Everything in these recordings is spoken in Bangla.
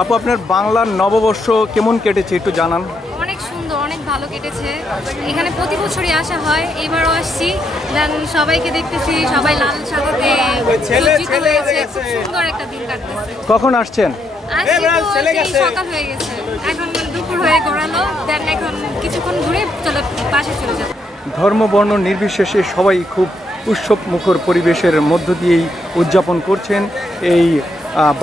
আপু, আপনার বাংলার নববর্ষ কেমন কেটেছে একটু জানান। অনেক সুন্দর, অনেক ভালো কেটেছে। এখানে প্রতি বছরই আসা হয়, এবারও আসছি। দেন সবাইকে দেখতেছি, সবাই লাল সাদাতে সজ্জিত হয়েছে, খুব সুন্দর একটা দিন কাটতেছে। কখন আসছেন? আসছি তো সেই সকাল হয়ে গেছে, এখন দুপুর হয়ে গড়ালো। দেন এখন কিছুক্ষণ ঘুরে বাসে চলে যাবো। ধর্ম বর্ণ নির্বিশেষে সবাই খুব উৎসব মুখর পরিবেশের মধ্য দিয়েই উদযাপন করছেন এই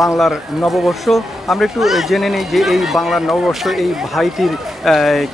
বাংলার নববর্ষ। আমরা একটু জেনে নিই যে এই বাংলার নববর্ষ এই ভাইটির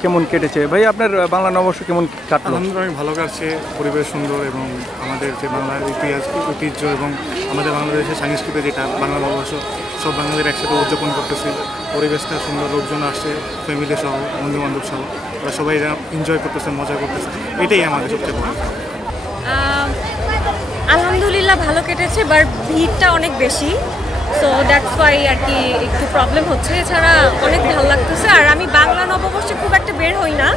কেমন কেটেছে। ভাই, আপনার বাংলার নববর্ষ কেমন কাটলো? আলহামদুলিল্লাহ অনেক ভালো কাটছে, পরিবেশ সুন্দর এবং আমাদের যে বাংলার ঐতিহ্য এবং আমাদের বাংলাদেশের সংস্কৃতি যেটা বাংলা নববর্ষ, সব বাঙালির একসাথে উদযাপন করতেছি। পরিবেশটা সুন্দর, লোকজন আসছে ফ্যামিলি সহ, বন্ধুবান্ধব সহ, ওরা সবাই এনজয় করতেছে, মজা করতেছে, এটাই আমাদের সবচেয়ে বড়। আলহামদুলিল্লাহ ভালো কেটেছে, বাট ভিড়টা অনেক বেশি, সো দ্যাটস ওয়াই আর কি একটু প্রবলেম হচ্ছে। এছাড়া অনেক ভালো লাগতেছে। আর আমি বাংলা নববর্ষে খুব একটা বের হই না,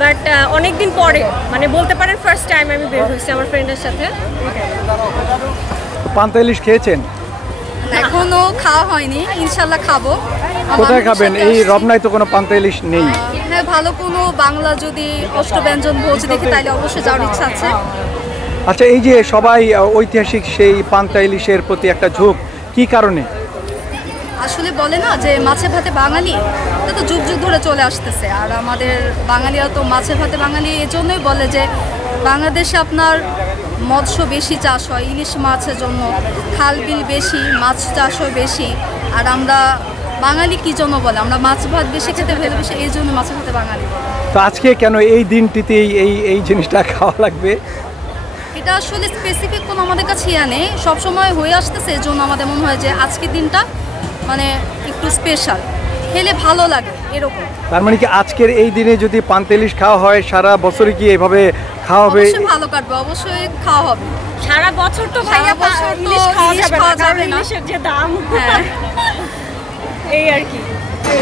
বাট অনেক দিন পরে, মানে বলতে পারেন ফার্স্ট টাইম আমি বের হয়েছি আমার ফ্রেন্ডের সাথে। পান্তা ইলিশ খেয়েছেন? এখনো খাওয়া হয়নি, ইনশাল্লাহ খাবো। কোথায় খাবেন? এই রমনায় তো কোনো পান্তা ইলিশ নেই। হ্যাঁ, ভালো কোনো বাংলা যদি অষ্টব্যঞ্জন ভোজ দেখি তাহলে অবশ্যই যাওয়ার ইচ্ছা আছে। আচ্ছা, এই যে সবাই ঐতিহাসিক সেই পান্তা ইলিশের প্রতি একটা ঝোঁক, কি কারণে? আসলে বলে না যে মাছে ভাতে বাঙালি, এটা তো যুগ যুগ ধরে চলে আসতেছে। আর আমাদের বাঙালিরা তো মাছে ভাতে বাঙালি এজন্যই বলে যে বাংলাদেশে আপনার মৎস্য বেশি চাষ হয়, ইলিশ মাছের জন্য খাল বিল বেশি, মাছ চাষও বেশি। আর আমরা বাঙালি কী জন্য বলে, আমরা মাছ ভাত বেশি খেতে ভালোবাসি, এই জন্য মাছে ভাতে বাঙালি। তো আজকে কেন এই দিনটিতেই এই জিনিসটা খাওয়া লাগবে? এটা আসলে স্পেসিফিক কোনো আমাদের কাছে নেই, সবসময় হয়ে আসতেছে। এই জন্য আমাদের মনে হয় যে আজকের দিনটা মানে একটু স্পেশাল, খেলে ভালো লাগে এরকম। তার মানে কি আজকের এই দিনে যদি পান্তা ইলিশ খাওয়া হয়, সারা বছরই কি এভাবে খাওয়া হবে? অবশ্যই ভালো কাটবে, অবশ্যই খাওয়া হবে। সারা বছর তো সারা বছর ইলিশ খাওয়া যাবে না, ইলিশের যে দাম, হ্যাঁ এই আর কি।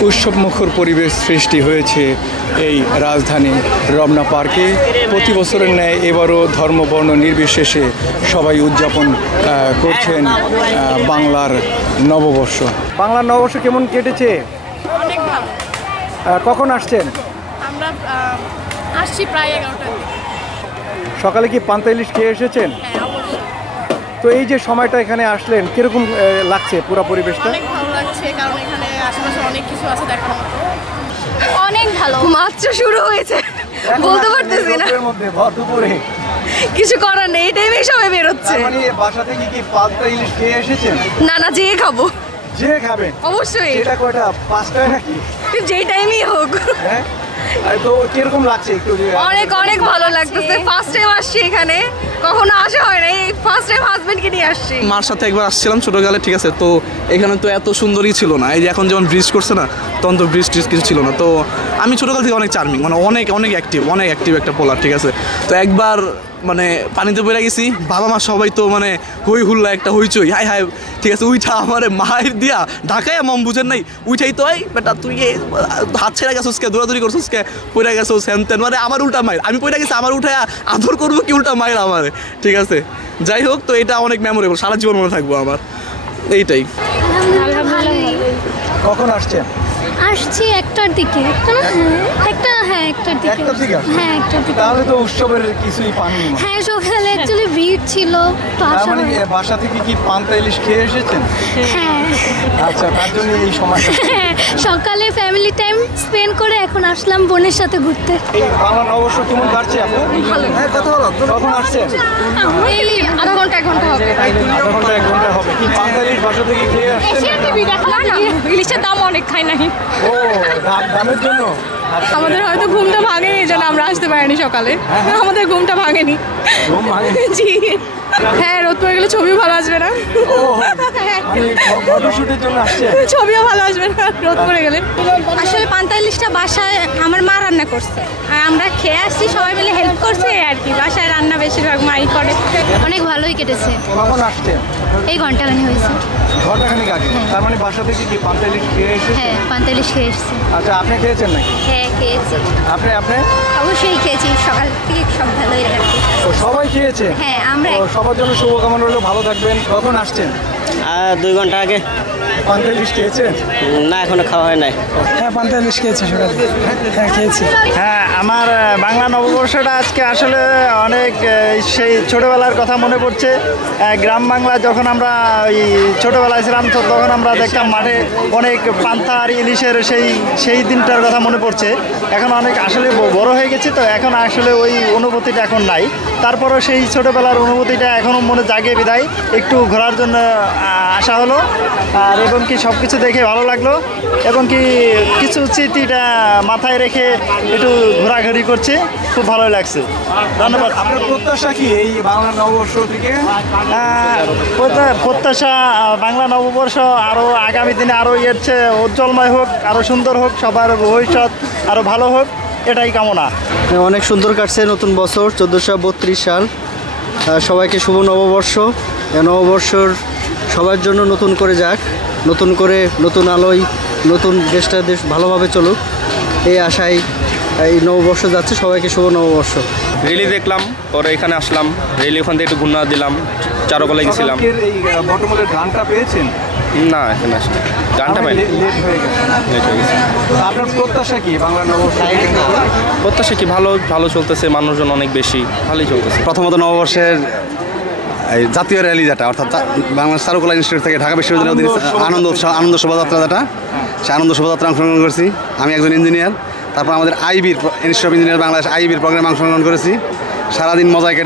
উৎসব মুখর পরিবেশ সৃষ্টি হয়েছে এই রাজধানী রমনা পার্কে। প্রতি বছরের ন্যায় এবারও ধর্ম বর্ণ নির্বিশেষে সবাই উদযাপন করছেন বাংলার নববর্ষ। বাংলার নববর্ষ কেমন কেটেছে? অনেক ভালো। কখন আসছেন? আমরা আসছি প্রায় 11টার দিকে। সকালে কি পান্তা ইলিশ খেয়ে এসেছেন? হ্যাঁ, অবশ্যই। তো এই যে সময়টা এখানে আসলেন, কিরকম লাগছে পুরো পরিবেশটা? অনেক ভালো লাগছে, কারণ এখানে আশেপাশে অনেক কিছু আছে দেখার মতো। অনেক ভালো। মাত্র শুরু হয়েছে, বলতে পারতেছি না, দুপুরে কিছু করার নেই, এই টাইমে সবাই বেরোচ্ছে। মানে বাসা থেকে কি পান্তা ইলিশ খেয়ে এসেছেন? না না, যেয়ে খাবো, যে খাবেন অবশ্যই, এটা কয়টা? 5টায় নাকি? যেই টাইমই হোক। হ্যাঁ, তো কিরকম লাগছে একটু? অনেক অনেক ভালো লাগতেছে, ফার্স্ট টাইম আসছি এখানে, কখনো আসা হয় না, এই ফার্স্ট টাইম হাজবেন্ডকে নিয়ে আসছি। মার সাথে একবার আসছিলাম ছোটোকালে, ঠিক আছে, তো এখানে তো এত সুন্দরই ছিল না। এই যে এখন যেমন ব্রিজ করছে না, তখন তো ব্রিজ টিজ কিছু ছিল না। তো আমি ছোটোকাল থেকে অনেক চার্মিং, মানে অনেক অনেক অ্যাক্টিভ একটা পোলার, ঠিক আছে। তো একবার মানে পানিতে পড়ে গেছি, বাবা মা সবাই তো মানে হই হুল্লা একটা হইচই, হাই হাই, ঠিক আছে। উইঠা আমার মায়ের দিয়া ঢাকায় মম বুঝেন নাই, উইঠাই তো বেটা তুই হাত ছেড়ে গেছোস কে, দৌড়াদৌড়ি করছোস কে, পড়ে গেছোস হ্যান তেন, মানে আমার উল্টা মায়ের, আমি পড়ে গেছি, আমার উঠায় আদর করবো কি উল্টা মায়ের আমার, ঠিক আছে। যাই হোক, তো এটা অনেক মেমোরেবল, সারা জীবন মনে থাকবো আমার, এইটাই। কখন আসছেন? আসছি 1টার দিকে। হ্যাঁ 1টার দিকে। হ্যাঁ 1টার দিকে। তাহলে তো উৎসবের কিছুই পাননি। হ্যাঁ, সকালে অ্যাকচুয়ালি ভিড় ছিল তো তার আসা মানে হয়নি। বাসা থেকে কি পান্তা ইলিশ খেয়ে এসেছেন? হ্যাঁ আচ্ছা, তার জন্য এই সময়টা। হ্যাঁ, সকালে ফ্যামিলি টাইম স্পেন্ড করে এখন আসলাম বোনের সাথে ঘুরতে। এই বাংলা নববর্ষ কেমন কাটছে আপু? হ্যাঁ, কথা বলো। কখন আসছেন? এই আধা ঘন্টা 1 ঘন্টা হবে। আধা ঘন্টা 1 ঘন্টা হবে। কি পান্তা ইলিশ বাসা থেকে খেয়ে আসছেন? ইলিশের দাম অনেক খাই নাই, ও, দামের জন্য? আচ্ছা, আমাদের হয়তো ঘুমটা ভাঙেনি, এই জন্য আমরা আসতে পারিনি সকালে। আমাদের ঘুমটা ভাঙেনি। ঘুম ভাঙেনি? জি, হ্যাঁ, রোদ পড়ে গেলে ছবিও ভালো আসবে না, ও, মানে ফটোশুটের জন্য আসছেন? ছবিও ভালো আসবে না রোদ পড়ে গেলে। আসলে পান্তা ইলিশটা বাসায় আমার মা রান্না করছে, আর আমরা খেয়ে আসছি, সবাই মিলে হেল্প করছে আর কি। বাসায় রান্না বেশিরভাগ মাই করে। অনেক ভালোই কেটেছে, কখন আসছেন? এই ঘন্টাখানি হয়েছে। ঘন্টাখানেক আগে? তার মানে বাসা থেকে কি পান্তা ইলিশ খেয়ে এসেছেন? হ্যাঁ, পান্তা ইলিশ খেয়ে এসেছি। আচ্ছা, আপনি খেয়েছেন নাকি? হ্যাঁ, খেয়েছি, আপনি অবশ্যই খেয়েছি, সকাল থেকে সব ভালোই লাগছে। ও, সবাই খেয়েছে? হ্যাঁ, আমরা সবার জন্য শুভকামনা রইল, ভালো থাকবেন। কখন আসছেন? 2 ঘন্টা আগে। পান্তা ইলিশ খেয়েছেন? না, এখনো খাওয়া হয় নাই। হ্যাঁ, পান্তা ইলিশ খেয়েছি সকালে। হ্যাঁ, খেয়েছি। হ্যাঁ, আমার বাংলা নববর্ষটা আজকে আসলে অনেক সেই ছোটোবেলার কথা মনে পড়ছে। গ্রাম বাংলা যখন আমরা ওই ছোটোবেলায় ছিলাম, তো তখন আমরা দেখতাম মাঠে অনেক পান্তা আর ইলিশের সেই দিনটার কথা মনে পড়ছে। এখন অনেক আসলে বড় হয়ে গেছি, তো এখন আসলে ওই অনুভূতিটা এখন নাই। তারপরও সেই ছোটোবেলার অনুভূতিটা এখনও মনে জাগে বিদায় একটু ঘোরার জন্য আসা হলো। আর এবং কি সব কিছু দেখে ভালো লাগলো, এবং কি কিছু স্মৃতিটা মাথায় রেখে একটু ঘোরাঘুরি করছে, খুব ভালো লাগছে। ধন্যবাদ। আপনার প্রত্যাশা কি এই বাংলা নববর্ষ থেকে? প্রত্যাশা বাংলা নববর্ষ আরও আগামী দিনে আরও এর চেয়ে উজ্জ্বলময় হোক, আরও সুন্দর হোক, সবার ভবিষ্যৎ আরও ভালো হোক, এটাই কামনা। অনেক সুন্দর কাটছে নতুন বছর 1432 সাল। সবাইকে শুভ নববর্ষ। নববর্ষর সবার জন্য নতুন করে যাক, নতুন করে নতুন আলোয় নতুন দেশ ভালোভাবে চলুক, এই আশায় এই নববর্ষ যাচ্ছে। সবাইকে শুভ নববর্ষ। রেলি দেখলাম, পরে এখানে আসলাম, রেলি ওখান থেকে একটু ঘুরনা দিলাম, চারকলা গেছিলাম। এই বটমূলের গানটা পেয়েছেন? না, এখানে আসলে গানটা পাইনি, লেট হয়ে গেছে। আপনার প্রত্যাশা কি বাংলা নববর্ষ? প্রত্যাশা কি ভালো ভালো চলতেছে, মানুষজন অনেক বেশি, ভালোই চলতেছে। প্রথমত নববর্ষের এই জাতীয় র্যালি যেটা, অর্থাৎ বাংলাদেশ চারুকলা ইনস্টিটিউট থেকে ঢাকা বিশ্ববিদ্যালয়ের আনন্দ শোভাযাত্রা যেটা, সেই আনন্দ শোভাযাত্রা অংশগ্রহণ করেছি। আমি একজন ইঞ্জিনিয়ার। তারপর আমাদের আইবির ইনস্টিটিউট অফ ইঞ্জিনিয়ার বাংলাদেশ আইবির প্রোগ্রামে অংশগ্রহণ করেছি। সারাদিন মজায়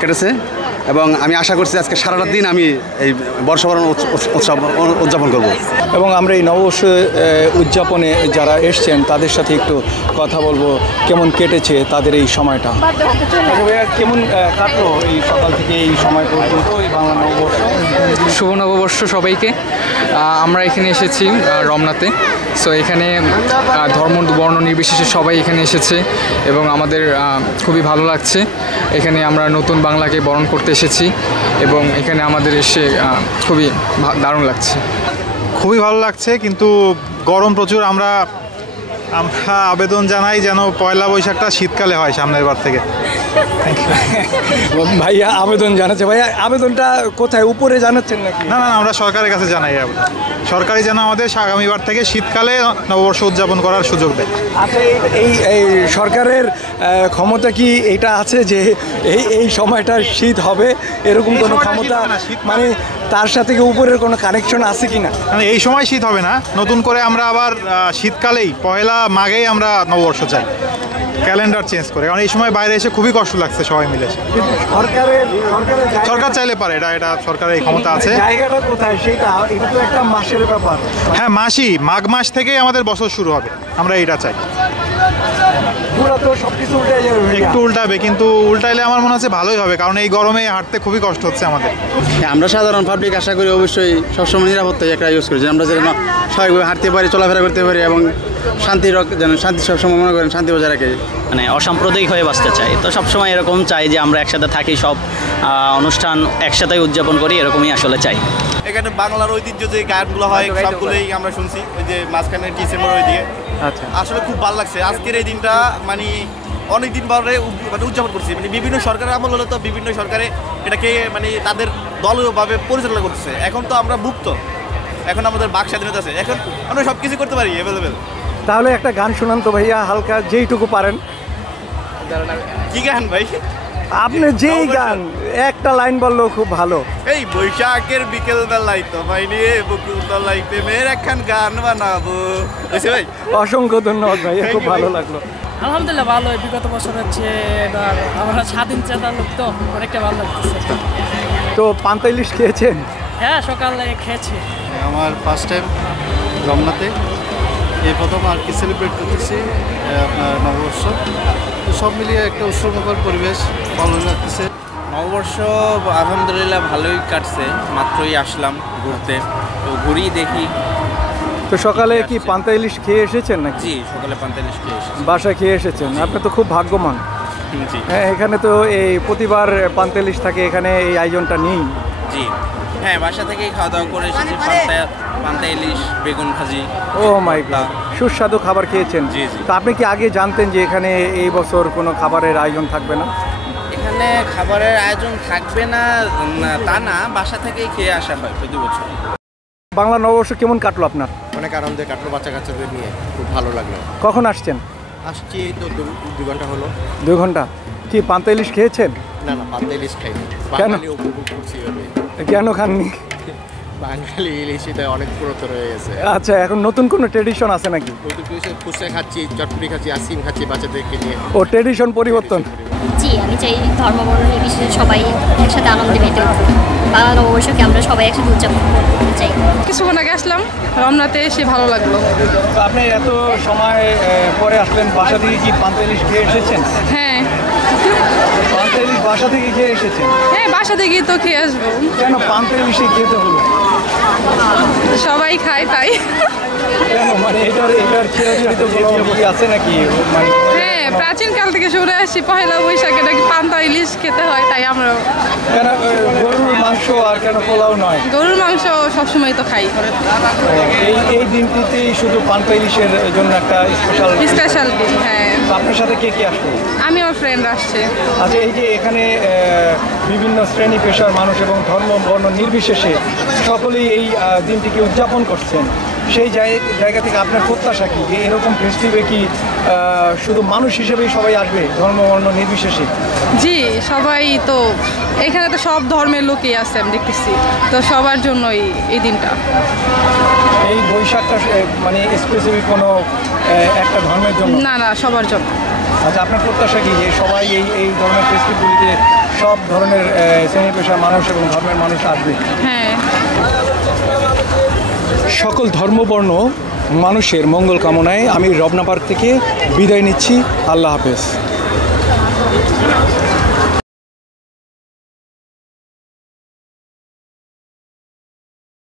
কেটেছে এবং আমি আশা করছি আজকে সারাটা দিন আমি এই বর্ষবরণ উৎসব উদযাপন করব। এবং আমরা এই নববর্ষ উদযাপনে যারা এসছেন তাদের সাথে একটু কথা বলবো, কেমন কেটেছে তাদের এই সময়টা। কেমন কাটলো এই সকাল থেকে এই সময় পর্যন্ত এই বাংলা নববর্ষ? শুভ নববর্ষ সবাইকে। আমরা এখানে এসেছি রমনাতে। সো এখানে ধর্ম বর্ণ নির্বিশেষে সবাই এখানে এসেছে এবং আমাদের খুবই ভালো লাগছে। এখানে আমরা নতুন বাংলাকে বরণ করতে এসেছি এবং এখানে আমাদের এসে খুবই দারুণ লাগছে। খুবই ভালো লাগছে, কিন্তু গরম প্রচুর। আমরা আবেদন জানাই যেন পয়লা বৈশাখটা শীতকালে হয় সামনের বার থেকে। ভাইয়া আবেদন জানাচ্ছে। ভাইয়া আবেদনটা কোথায়, উপরে জানাচ্ছেন নাকি? না, আমরা সরকারের কাছে জানাই আবেদন। সরকারই যেন আমাদের আগামীবার থেকে শীতকালে নববর্ষ উদযাপন করার সুযোগ দেয়। আচ্ছা, এই সরকারের ক্ষমতা কি এটা আছে যে এই সময়টা শীত হবে, এরকম কোনো ক্ষমতা, মানে তার সাথে কি উপরের কোনো কানেকশন আছে কি না? মানে এই সময় শীত হবে না, নতুন করে আমরা আবার শীতকালেই পয়লা মাঘেই আমরা নববর্ষ চাই, ক্যালেন্ডার চেঞ্জ করে। কারণ এই সময় বাইরে এসে খুবই কষ্ট লাগছে সবাই মিলে। সরকার চাইলে পারে, এটা সরকারের এই ক্ষমতা আছে। জায়গাটা কোথায় সেটা, এটা তো একটা মাসের ব্যাপার। হ্যাঁ, মাঘ মাস থেকেই আমাদের বছর শুরু হবে, আমরা এটা চাই। একটু উল্টাবে, কিন্তু উল্টাইলে আমার মনে হচ্ছে ভালোই হবে, কারণ এই গরমে হাঁটতে খুবই কষ্ট হচ্ছে আমাদের। আমরা সাধারণ পাবলিক আশা করি অবশ্যই সবসময় নিরাপত্তায় একটা ইউজ করি, যে আমরা যেন স্বাভাবিকভাবে হাঁটতে পারি, চলাফেরা করতে পারি এবং শান্তি সবসময় মনে করেন শান্তি বজায় রাখে। মানে অসাম্প্রদায়িক হয়ে বাঁচতে চাই, তো সবসময় এরকম চাই যে আমরা একসাথে থাকি, সব অনুষ্ঠান একসাথে উদযাপন করি, এরকমই আসলে চাই। এখানে বাংলার ঐতিহ্য যে গানগুলো হয় সবগুলোই আমরা শুনছি, ওই যে মাঝখানে ডিসেম্বর ওই দিকে। আচ্ছা, আসলে খুব ভালো লাগছে আজকের এই দিনটা, মানে অনেকদিন পরে মানে উদযাপন করছি। মানে বিভিন্ন সরকারের আমল হলে তো বিভিন্ন সরকারে এটাকে মানে তাদের দলীয়ভাবে পরিচালনা করতেছে। এখন তো আমরা মুক্ত, এখন আমাদের বাক স্বাধীনতা আছে, এখন আমরা সব কিছু করতে পারি অ্যাভেলেবেল। তাহলে একটা গান শোনান তো ভাইয়া, হালকা যেইটুকু পারেন। কি গান ভাই? আপনি যেই গান, একটা লাইন বললেও খুব ভালো। এই বৈশাখের বিকেল বেলায় তো ভাই নিয়ে বকুল তলায় প্রেমের একখান গান বানাবো। ভাই অসংখ্য ধন্যবাদ ভাইয়া, খুব ভালো লাগলো। আলহামদুলিল্লাহ ভালো। বিগত বছর হচ্ছে এবার আমরা স্বাধীন চেতা লোক, তো অনেকটা ভালো লাগতেছে। তো পান্তা ইলিশ খেয়েছেন? হ্যাঁ, সকালে খেয়েছি। আমার ফার্স্ট টাইম রমনাতে, এই প্রথম আর কি সেলিব্রেট করতেছি আপনার নববর্ষ। তো সব মিলিয়ে একটা উৎসবমুখর পরিবেশ ভালো লাগতেছে। নববর্ষ আলহামদুলিল্লাহ ভালোই কাটছে, মাত্রই আসলাম ঘুরতে, তো ঘুরি দেখি। তো সকালে কি পান্তা ইলিশ খেয়ে এসেছেন নাকি? জি, সকালে পান্তা ইলিশ খেয়ে এসেছি। বাসায় খেয়ে এসেছেন, আপনি তো খুব ভাগ্যবান। জি, হ্যাঁ, এখানে তো এই প্রতিবার পান্তা ইলিশ থাকে, এখানে এই আয়োজনটা নেই। জি হ্যাঁ, বাসা থেকেই খাওয়া দাওয়া করে এসেছি। পান্তা ইলিশ, বেগুন ভাজি। ও মাই গড, সুস্বাদু খাবার খেয়েছেন। জি জি। তো আপনি কি আগে জানতেন যে এখানে এই বছর কোনো খাবারের আয়োজন থাকবে না? এখানে এখানে খাবারের আয়োজন থাকবে না তা না, বাসা থেকেই খেয়ে আসা হয় প্রতি বছর। বাংলা নববর্ষ কেমন কাটলো আপনার? অনেক আনন্দে কাটলো, বাচ্চা কাচ্চাদের নিয়ে খুব ভালো লাগলো। কখন আসছেন? আসছি তো 2 ঘন্টা হলো। 2 ঘন্টা। কি পান্তা ইলিশ খেয়েছেন? না না, পান্তা ইলিশ খাইনি, কেন? বাঙালি উপভোগ করছি এভাবে। কেন খাননি? বাঙালি ইলিশটা অনেক পুরাতন হয়ে গেছে। আচ্ছা, এখন নতুন কোনো ট্রেডিশন আছে নাকি? ফুচকা খাচ্ছি, চটপটি খাচ্ছি, আইসক্রিম খাচ্ছি বাচ্চাদেরকে নিয়ে। ও ট্রেডিশন পরিবর্তন। জি, আমি চাই ধর্ম বর্ণ নির্বিশেষে সবাই একসাথে আনন্দে মেতে উঠুক। বাংলা নববর্ষকে আমরা সবাই একসাথে উদযাপন করতে চাই। কিছুক্ষণ আগে আসলাম, রমনাতে এসে ভালো লাগলো। আপনি এত সময় পরে আসলেন, বাসা থেকে কি পান্তা ইলিশ খেয়ে এসেছেন? হ্যাঁ। পান্তা ইলিশ বাসা থেকে খেয়ে এসেছেন? হ্যাঁ, বাসা থেকেই তো খেয়ে আসবো। কেন পান্তা ইলিশে খেতে হলো? সবাই খায় তাই। কেন, মানে এটার চিরাচরিত কোনো আছে নাকি? হ্যাঁ, প্রাচীন কাল থেকে শুনে আসছি পহেলা বৈশাখে নাকি পান্তা ইলিশ খেতে হয়, তাই আমরা। কেন গরুর মাংস আর কেন পোলাও নয়? গরুর মাংস সবসময় তো খাই। এই দিনটিতেই শুধু পান্তা ইলিশের জন্য একটা স্পেশাল দিন। হ্যাঁ। আপনার সাথে কে কে আসলো? আমি আমার ফ্রেন্ড আসছে। আচ্ছা, এই যে এখানে বিভিন্ন শ্রেণী পেশার মানুষ এবং ধর্ম বর্ণ নির্বিশেষে সকলেই এই দিনটিকে উদযাপন করছেন, সেই জায়গা থেকে আপনার প্রত্যাশা কি যে এরকম ফেস্টিভে কি শুধু মানুষ হিসেবেই সবাই আসবে, ধর্ম বর্ণ নির্বিশেষে? জি, সবাই তো এখানে তো সব ধর্মের লোকই আছে আমি দেখতেছি, তো সবার জন্যই এই দিনটা। এই বৈশাখটা মানে স্পেসিফিক কোনো একটা ধর্মের জন্য না, না, সবার জন্য। আচ্ছা, আপনার প্রত্যাশা কি যে সবাই এই ধরনের ফেস্টিভ্যালগুলিতে সব ধরনের শ্রেণী পেশার মানুষ এবং ধর্মের মানুষ আসবে? হ্যাঁ। সকল ধর্মবর্ণ মানুষের মঙ্গল কামনায় আমি রমনা পার্ক থেকে বিদায় নিচ্ছি। আল্লাহ হাফেজ।